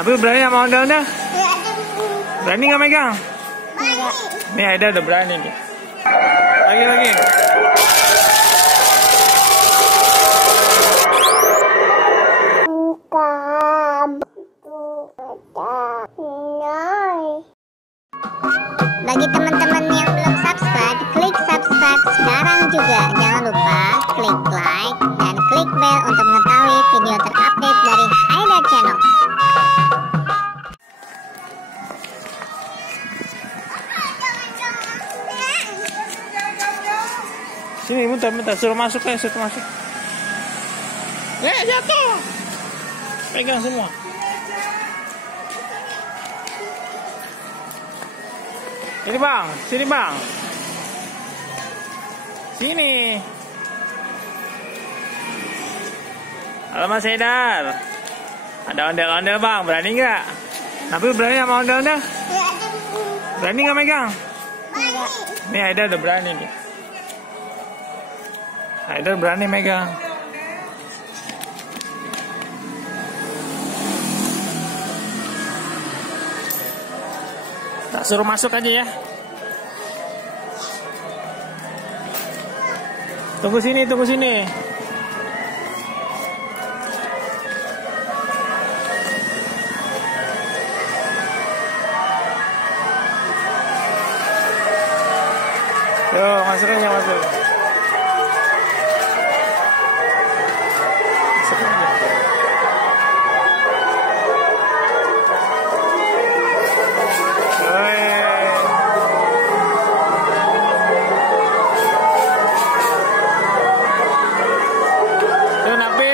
Nabil berani sama ondel-ondel? Berani nggak megang? Nih Aida udah berani nih. Lagi. Bagi teman-teman yang belum subscribe, klik subscribe sekarang juga. Jangan lupa klik like dan klik bell untuk mengetahui video terupdate dari Aida Channel. Sini, bentar, suruh masuk aja, suruh masuk. Jatuh. Pegang semua. Ini bang, sini bang. Sini. Halo Mas Haidar. Ada ondel-ondel bang, berani nggak? Nabil berani sama ondel-ondel? Berani nggak megang? Nih Haidar udah berani nih. Haidar berani megang. Tak suruh masuk aja ya. Tunggu sini. Yo, masuk aja, masuk. Nabil